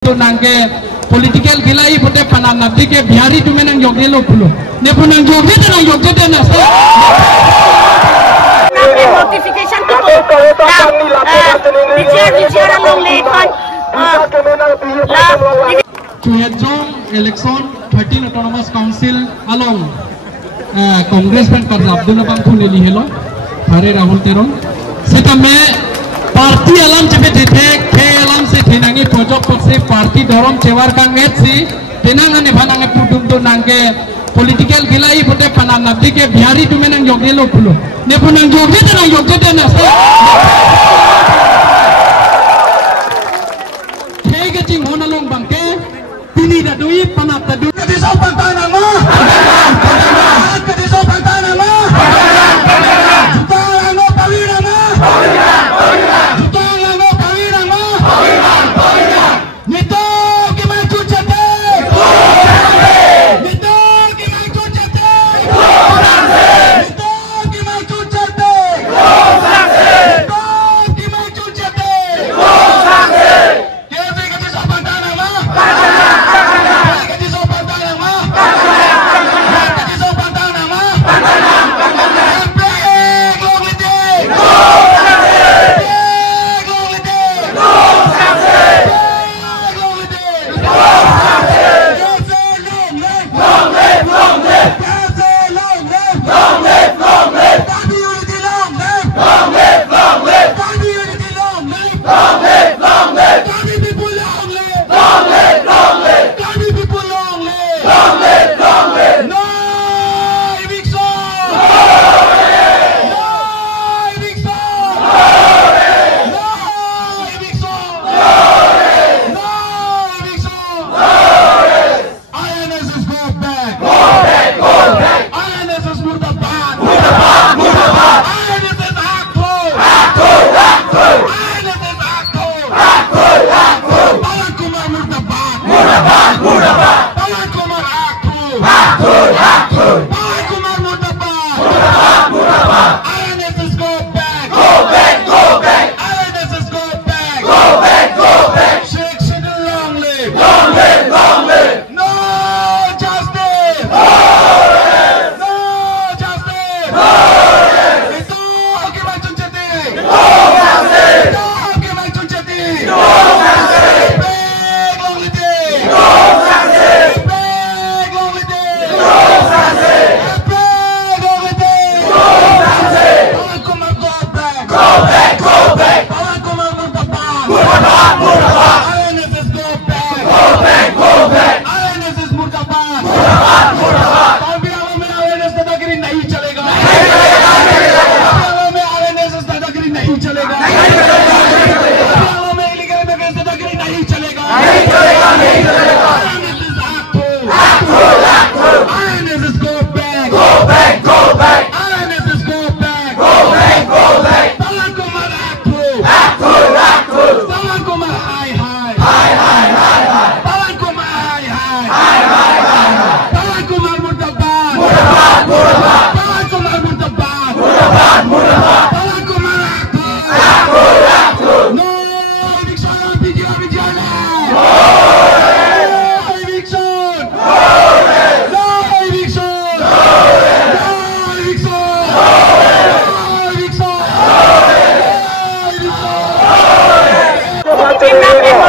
nangke political gilai pote panan nabdi ke biari tu menang yogi lo pulo ne punang yogi na sa notification to bicara long le kon Chuhejong election 13 autonomous council along congressman par Abdullah Bangku neli hello Hare Rahul Teron seta me parti alam chepe thethe ke alam se thenangi projok se parti dorom cewar kang etsi tenangane bhanange pudum to nangke political gilai pote panan nabdi ke biari tu menang yogi lo pulo ne punang yogi na sa thege ting honalong bangke tini da dui panat da dui kadi so pantana ma kadi so pantana ma jutala no pawira ma jutala no pawira ma nito ki mai chuchate nito ki mai chuchate nito ki mai chuchate nito ki mai chuchate kadi kadi so pantana ma kadi so pantana ma kadi so pantana ma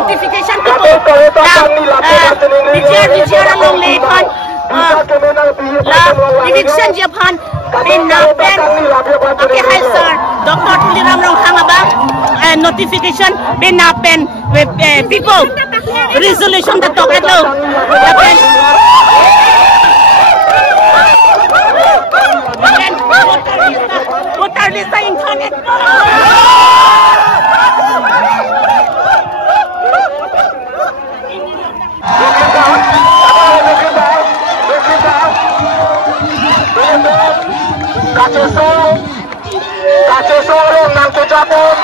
notification to bicara long le kon election Japan bin napen okay hi sir Dr. Tuliram Rong Hangaba notification bin napen with people resolution the toket lo voter list internet Kacesong nang kejapun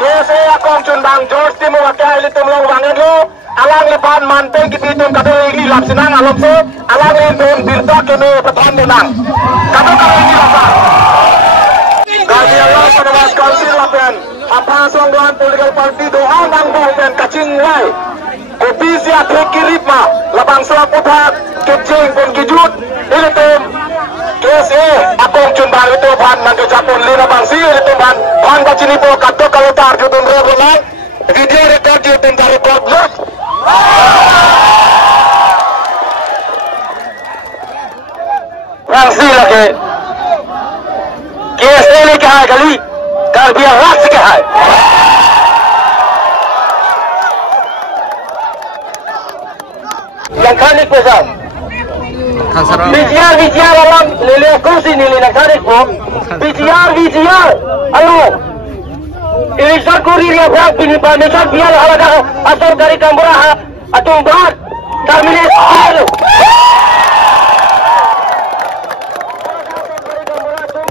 kese akong cundang George Timo wakai litum long wangen lo alang lipan manteng kipitum kado ini lapsinang alomse alang litum birta kene petan menang kado kado ini lapa kami Allah penawas council lapen apa songguan political party doa nanggung dan kacing lai kopi siap kirip mah labang selaputhat kecing pun kijut ini tuh KSA akong cumbar itu pan nanti japon lina bangsi itu pan pan kacini po kato kalau tar jutun rebulan video record jutun tar record lah bangsi lagi KSA ni kahai kali kal biar ras kahai yang kanik pesan Bijiar alam lele kursi ni lele kanik po Bijiar alo Irisar kurir yang berang pinipan mesal biar alaga asal dari kameraha atung berat kami ni alo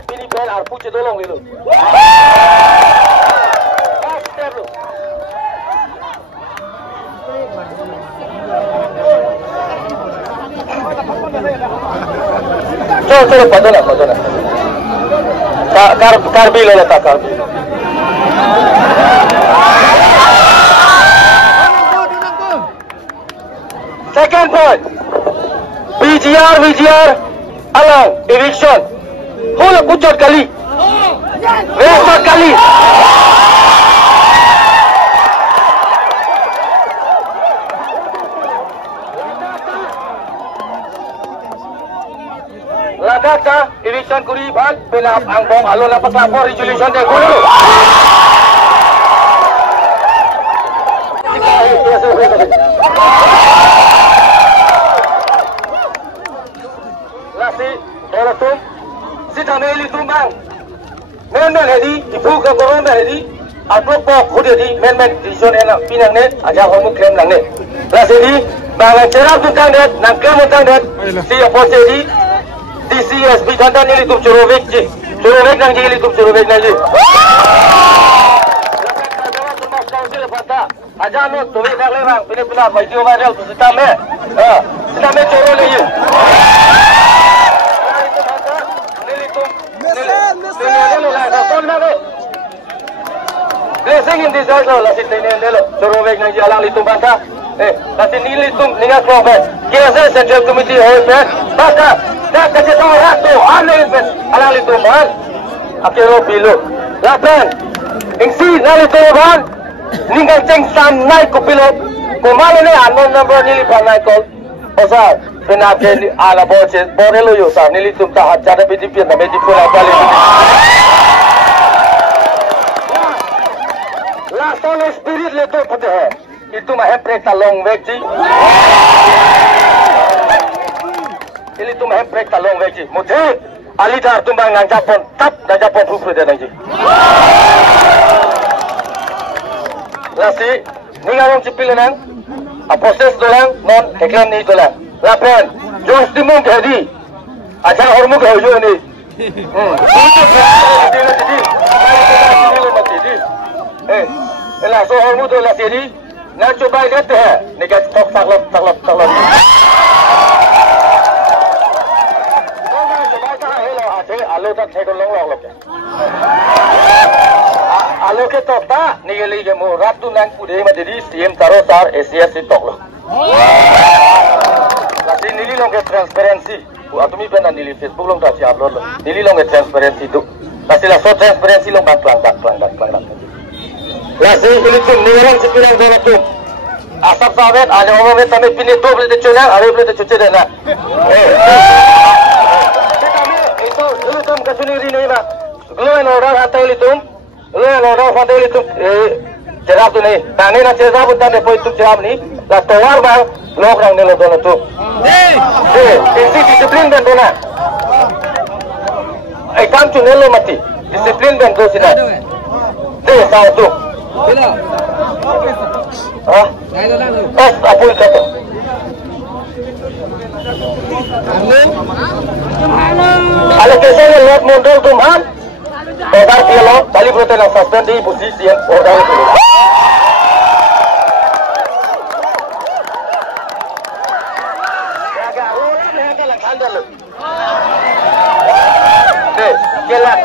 pinipan arpu cedolong dulu Coba padona. Karbi lo letak karbi. Second point. BGR alang eviction. Hola kucot kali. Resort kali. Lagaka eviction kuri bal pelap angbong alo lapas lapor resolution de guru lasi oratum sitameli tumbang men hedi ibu ka koron hedi atlok pok hudi men decision ena pinang ne aja homu claim lang ne lasi di bangan cerap tukang det nang claim tukang det si opose di DCSB jantan ini tuh curuvek nang jadi tuh curuvek nang aja no tuh nak lerang pilih video viral tu sitame curuvek lagi blessing in disaster lah si tene nelo curuvek nang jalan litung banta kasi nilitung ningat profet kira central committee hoy pe baka dah kasi tahu ratu aneh pe alang litung ban akiro pilu lapan ingsi nalitung ban ningang ceng sam naik ko pilot kumalo ne anon number nilipan naik ko osar penake ala boche borelo yo sa nilitung tahat jada bidipin na medyo pula balik last all spirit leto pate hai itu mah hemprek talong vegji ini tu mah hemprek talong vegji mute alidar tumbang nang Japon tap nang Japon rupu de nangji lasi ni ngarong cipil nang a proses dolang non ekran ni dolang lapen jos timung jadi aja hormu ke hojo ni elah so hormu tu lah jadi nak coba lihat deh, ni kat stok saklap. Oh, coba tak hello, aje alo tak cekol long lok. Alo ke top tak, ni kali ke mu ratu nang pude madiri CM tarosar SCS tok lo. Kasi nili long ke transparency, atumi pernah nili Facebook long tak siap lo. Nili long ke transparency tu, kasi lah so transparency long baklang. Lasi ini tu nilang sepilang dua tu. Asap sawit, ada orang yang kami pilih tu boleh dicuci, ada boleh dicuci dah. Itu dulu tu kasuni ini nak. Glow and order hantar itu, cerap tu ni. Tani nak cerap pun tani pun itu cerap ni. Lah tawar bang, blok orang ni lo tu. Isi disiplin dan tu nak. Kam tu ni lo mati. Disiplin dan tu sini. Sah tu. Apa itu? Kalau kesana lihat mundur tuman, order pialo, tali protein yang suspend di posisi yang order itu. Jaga orang yang kelak handal. Kelak.